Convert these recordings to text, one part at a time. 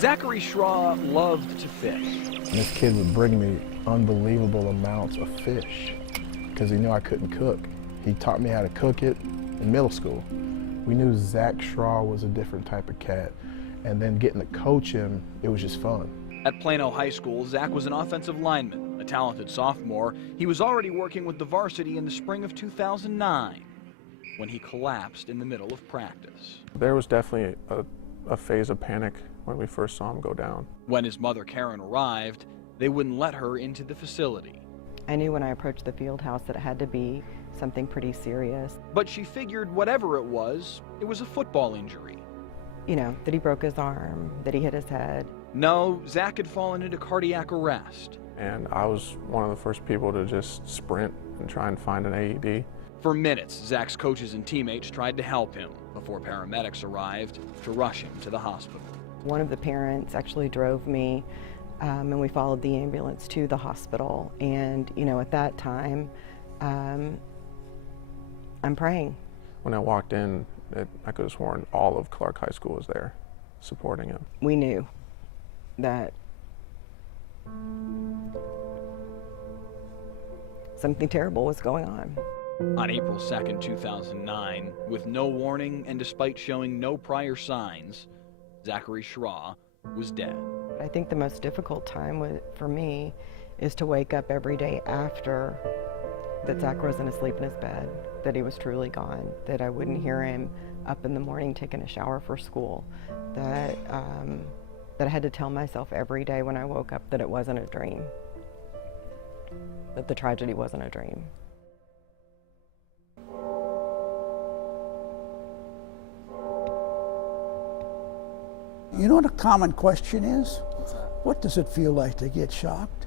Zachary Schrah loved to fish. And this kid would bring me unbelievable amounts of fish because he knew I couldn't cook. He taught me how to cook it in middle school. We knew Zach Schrah was a different type of cat, and then getting to coach him, it was just fun. At Plano High School, Zach was an offensive lineman, a talented sophomore. He was already working with the varsity in the spring of 2009 when he collapsed in the middle of practice. There was definitely a phase of panic when we first saw him go down. When his mother Karen arrived, they wouldn't let her into the facility. I knew when I approached the field house that it had to be something pretty serious. But she figured whatever it was a football injury. You know, that he broke his arm, that he hit his head. No, Zach had fallen into cardiac arrest. And I was one of the first people to just sprint and try and find an AED. For minutes, Zach's coaches and teammates tried to help him before paramedics arrived to rush him to the hospital. One of the parents actually drove me, and we followed the ambulance to the hospital. And, you know, at that time, I'm praying. When I walked in, I could have sworn all of Clark High School was there supporting him. We knew that something terrible was going on. On April 2nd, 2009, with no warning and despite showing no prior signs, Zachary Schrah was dead. I think the most difficult time for me is to wake up every day after that Zach wasn't asleep in his bed, that he was truly gone, that I wouldn't hear him up in the morning taking a shower for school, that I had to tell myself every day when I woke up that it wasn't a dream, that the tragedy wasn't a dream. You know what a common question is? What does it feel like to get shocked?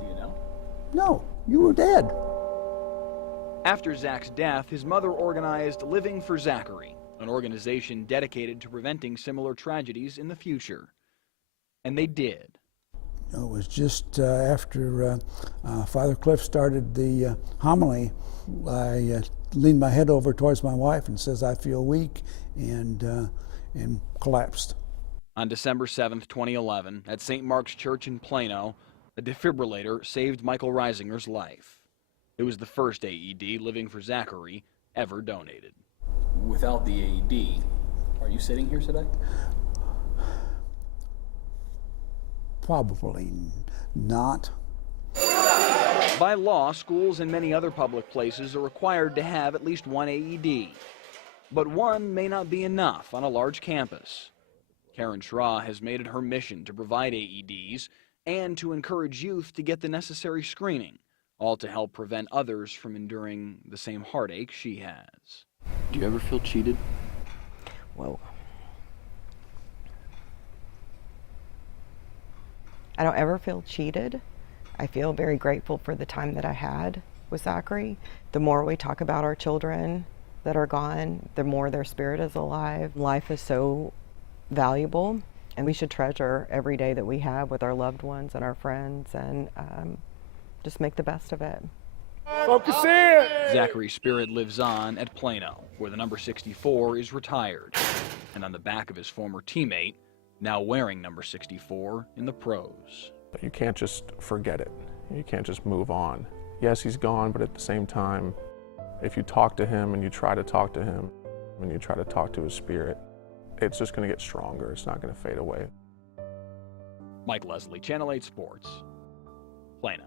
Do you know? No, you were dead. After Zach's death, his mother organized Living for Zachary, an organization dedicated to preventing similar tragedies in the future. And they did. It was just after Father Cliff started the homily, I leaned my head over towards my wife and says, I feel weak, and collapsed. On December 7th, 2011, at St. Mark's Church in Plano, a defibrillator saved Michael Reisinger's life. It was the first AED Living for Zachary ever donated. Without the AED, are you sitting here today? Probably not. By law, schools and many other public places are required to have at least one AED. But one may not be enough on a large campus. Karen Schrah has made it her mission to provide AEDs and to encourage youth to get the necessary screening, all to help prevent others from enduring the same heartache she has. Do you ever feel cheated? Whoa. I don't ever feel cheated. I feel very grateful for the time that I had with Zachary. The more we talk about our children that are gone, the more their spirit is alive. Life is so valuable, and we should treasure every day that we have with our loved ones and our friends, and just make the best of it. Focus in! Zachary's spirit lives on at Plano, where the number 64 is retired, and on the back of his former teammate, now wearing number 64 in the pros. But you can't just forget it. You can't just move on. Yes, he's gone, but at the same time, if you talk to him and you try to talk to him and you try to talk to his spirit, it's just going to get stronger. It's not going to fade away. Mike Leslie, Channel 8 Sports, Plano.